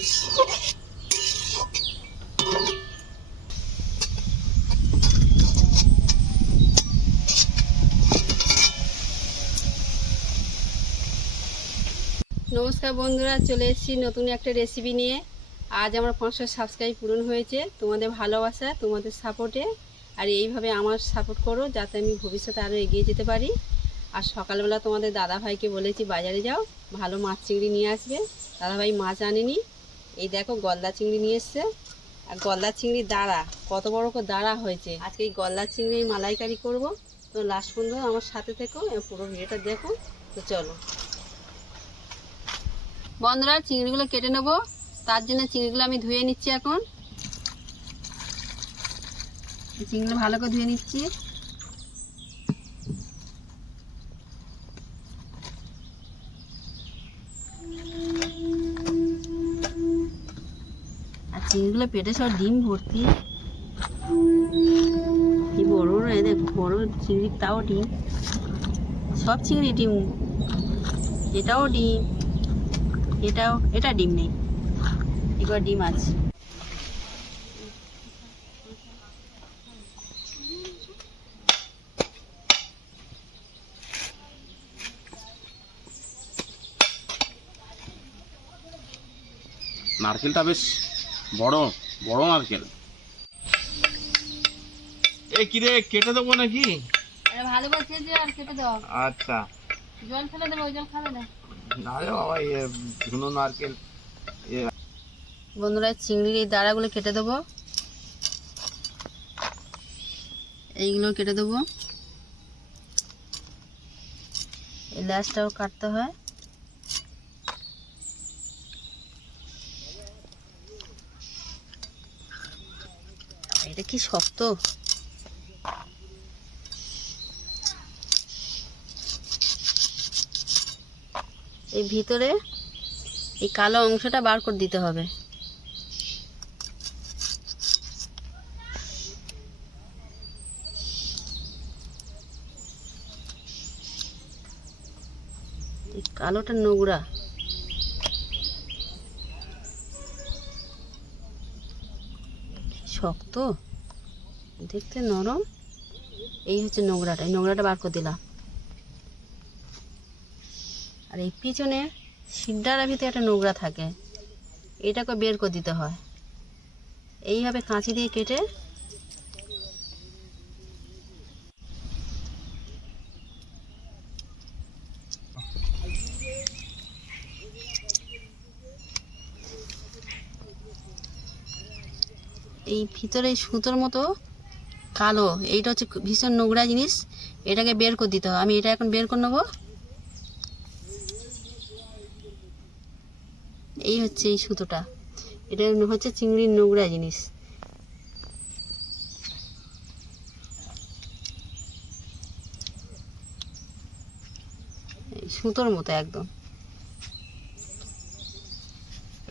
নমস্কার বন্ধুরা, চলে এসেছি নতুন একটা রেসিপি নিয়ে। আজ আমার পাঁচশো সাবস্ক্রাইব পূরণ হয়েছে। তোমাদের ভালোবাসা, তোমাদের সাপোর্টে আর এইভাবে আমার সাপোর্ট করো, যাতে আমি ভবিষ্যতে আরও এগিয়ে যেতে পারি। আর সকালবেলা তোমাদের দাদা ভাইকে বলেছি, বাজারে যাও, ভালো মাছ চিংড়ি নিয়ে আসবে। দাদাভাই মাছ আনেনি। এই দেখো গলদা চিংড়ি নিয়ে এসছে। আর গলদা চিংড়ির দাঁড়া, কত বড় করে দাঁড়া হয়েছে। আজকে এই গলদা চিংড়ির মালাইকারি করব। তো লাস্ট পর্যন্ত আমার সাথে থেকো পুরো ভিডিওটা দেখো। তো চলো। বন্ধুরা, চিংড়িগুলো কেটে নেব। তার জন্য চিংড়িগুলো আমি ধুয়ে নিচ্ছি এখন। চিংড়িগুলো ভালো করে ধুয়ে নিচ্ছি। চিংড়িগুলো পেটে সব ডিম ভর্তি। কি বড় বড় এদের বড় চিংড়ি, তাও ডিম। সব চিংড়ি ডিম। এটাও ডিম। এটাও, এটা ডিম নেই। এবার ডিম আছে। নারকেলটা বেশ বড় বড় নারকেল এ কি রে কেটে দেবো নাকি? ভালো করে যে আর কেটে দাও। আচ্ছা। জল ফেলে দেবো জল খাবে না। না রে বাবা এ ঝুনো নারকেল বন্ধুরা চিংড়ির এই দাঁড়াগুলো কেটে দেবো। এইগুলো কেটে দেবো। এই ল্যাসটাও কাটতে হয়। এটা কি শক্ত? এই ভিতরে এই কালো অংশটা বার করে দিতে হবে। কালোটা নোংরা। শক্ত? দেখতে নরম। এই হচ্ছে নোংরাটা, এই নোংরাটা বার করে দিলাম। আর এই পিছনে সিডার ভিতরে একটা নোংরা থাকে এটাকে বের করে দিতে হয়। এইভাবে কাঁচি দিয়ে কেটে এই ভিতরে সুতোর মতো কালো। এইটা হচ্ছে ভীষণ নোংরা জিনিস। এটাকে বের করে দিতে হয় আমি এটা এখন বের করে নেব। এই হচ্ছে এই সুতোটা। এটা হচ্ছে চিংড়ির নোংরা জিনিস। সুতোর মতো একদম।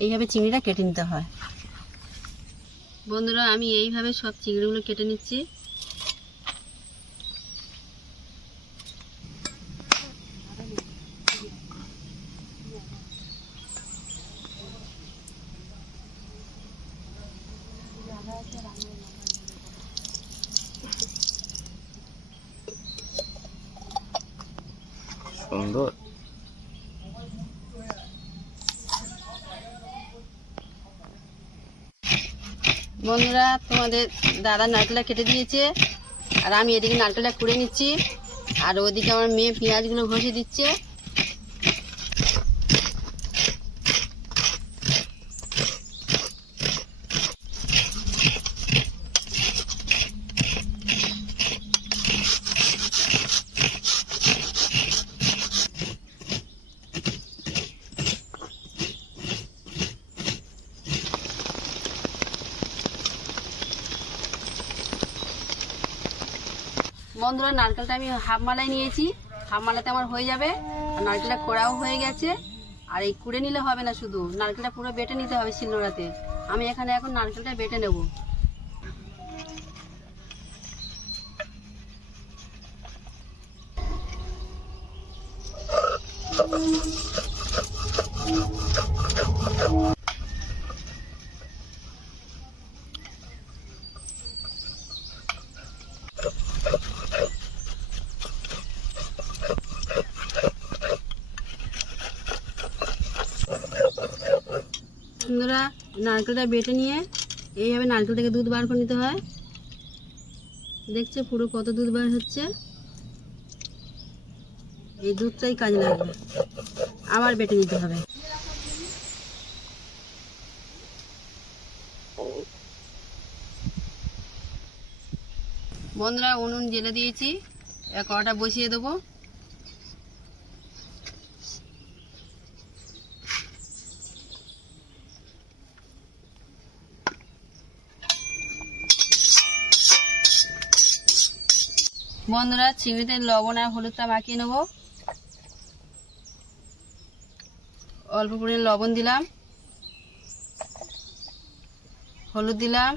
এইভাবে চিংড়িটা কেটে নিতে হয়। বন্ধুরা, আমি এইভাবে সব চিংড়িগুলো কেটে নিচ্ছি। সুন্দর বন্ধুরা, তোমাদের দাদা নারকেলটা কেটে দিয়েছে, আর আমি এদিকে নারকেলটা কুড়ে নিচ্ছি, আর ওদিকে আমার মেয়ে পেঁয়াজগুলো ঘষে দিচ্ছে। বন্ধুরা, নারকেলটা আমি হাফ মালাই নিয়েছি। হাফ মালাতে আমার হয়ে যাবে। আর নারকেলটা কোড়াও হয়ে গেছে। আর এই কুড়ে নিলে হবে না শুধু। নারকেলটা পুরো বেটে নিতে হবে শিলনোড়াতে। আমি এখানে এখন নারকেলটা বেটে নেব সুন্দরা নারকেলটা বেটে নিয়ে এইভাবে নারকেল থেকে দুধ বার করে নিতে হয়। দেখছে পুরো কত দুধ বার হচ্ছে? এই দুধটাই কাজে লাগবে। আবার বেটে নিতে হবে। বন্ধুরা, উনুন জেলে দিয়েছি। কড়াটা বসিয়ে দেবো। বন্ধুরা, চিংড়িতে লবণ আর হলুদটা মাখিয়ে নেব। অল্প পরিমাণে লবণ দিলাম। হলুদ দিলাম।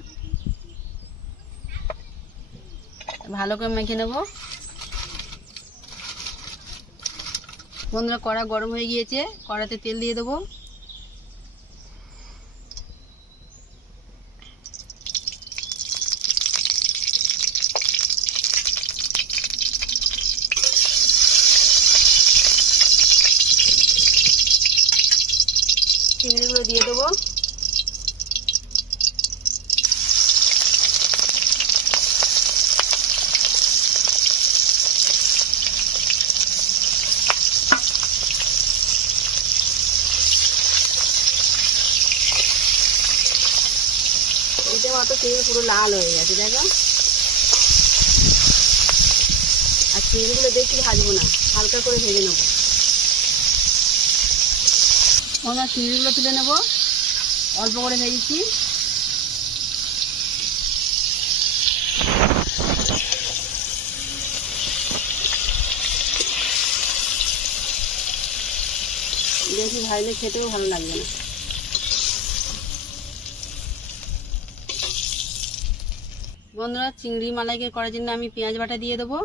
ভালো করে মেখে নেব। বন্ধুরা, কড়া গরম হয়ে গিয়েছে। কড়াতে তেল দিয়ে দেবো। চিংড়িগুলো দিয়ে দেবো। এটা চিংড়ি পুরো লাল হয়ে গেছে, দেখো। আর চিংড়িগুলো বেশি ভাজবো না, হালকা করে ভেজে নেব। আমরা চিংড়িগুলো তুলে নেব। অল্প করে ভেজেছি বেশি ভাজলে খেতেও ভালো লাগবে না। বন্ধুরা, চিংড়ি মালাইকে করার জন্য আমি পেঁয়াজ বাটা দিয়ে দেবো।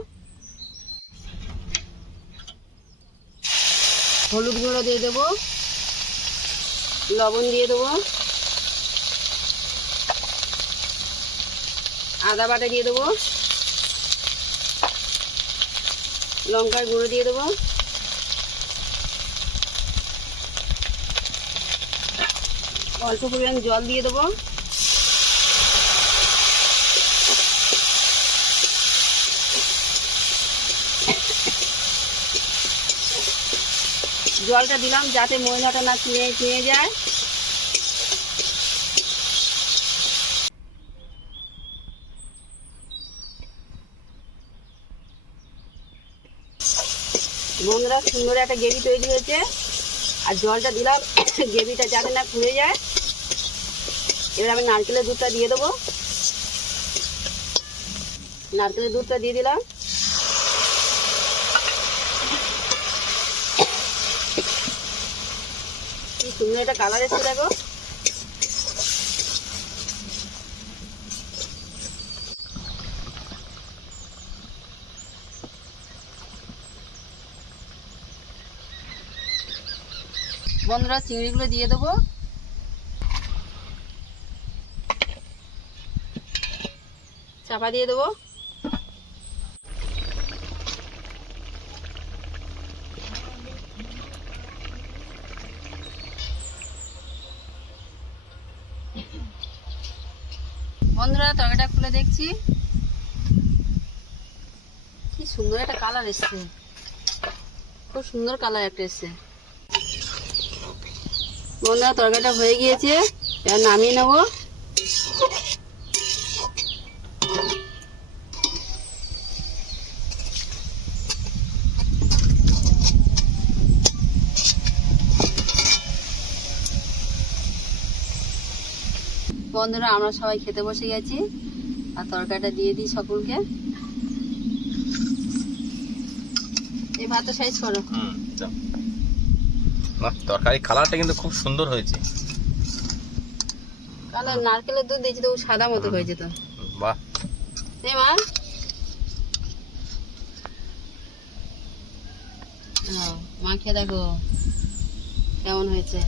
হলুদ গুঁড়ো দিয়ে দেবো। লবণ দিয়ে দেবো। আদা বাটা দিয়ে দেবো। লঙ্কার গুঁড়ো দিয়ে দেবো। অল্প পরিমাণ জল দিয়ে দেবো। জলটা দিলাম যাতে ময়লাটা না চিনে চিনে যায়। বন্ধুরা, সুন্দর একটা গ্রেভি তৈরি হয়েছে। আর জলটা দিলাম, গ্রেভিটা যাতে না খুলে যায়। এবার আমি নারকেলের দুধটা দিয়ে দেবো। নারকেলের দুধটা দিয়ে দিলাম। কি সুন্দর একটা কালার দেখো। বন্ধুরা দিয়ে দেবো। চাপা দিয়ে দেবো বন্ধুরা তরকারিটা দেখছি। কি সুন্দর একটা কালার এসছে। খুব সুন্দর কালার একটা এসছে। বন্ধুরা, তরকারিটা হয়ে গিয়েছে। এবার নামিয়ে নেব। বন্ধুরা, আমরা সবাই খেতে বসে গেছি। আর তরকারিটা দিয়ে দিই সকলকে। এই ভাতটা সাইজ করো। তরকারি কালারটা কিন্তু খুব সুন্দর হয়েছে। কালার নারকেলের দুধ দিয়েছি তো সাদা মতো হয়েছে তো। বাহ। এই মা। হ্যাঁ, মা খেয়ে দেখো কেমন হয়েছে।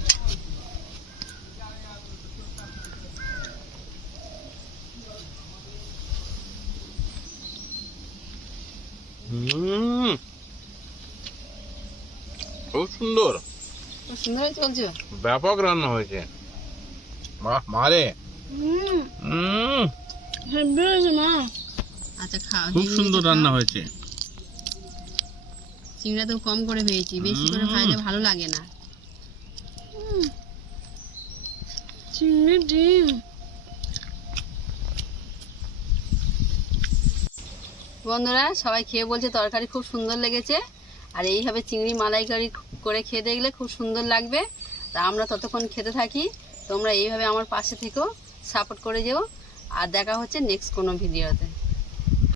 খুব সুন্দর। ব্যাপক রান্না হয়েছে। বাহ মারে আচ্ছা খুব সুন্দর রান্না হয়েছে। চিংড়া তো কম করে ভেজেছি বেশি করে। ভাজলে ভালো লাগে না। চিংড়ি ডিম। বন্ধুরা, সবাই খেয়ে বলছে তরকারি খুব সুন্দর লেগেছে। আর এইভাবে চিংড়ি মালাইকারি করে খেয়ে দেখলে খুব সুন্দর লাগবে। তা আমরা ততক্ষণ খেতে থাকি। তোমরা এইভাবে আমার পাশে থেকেও সাপোর্ট করে যেও। আর দেখা হচ্ছে নেক্সট কোনো ভিডিওতে।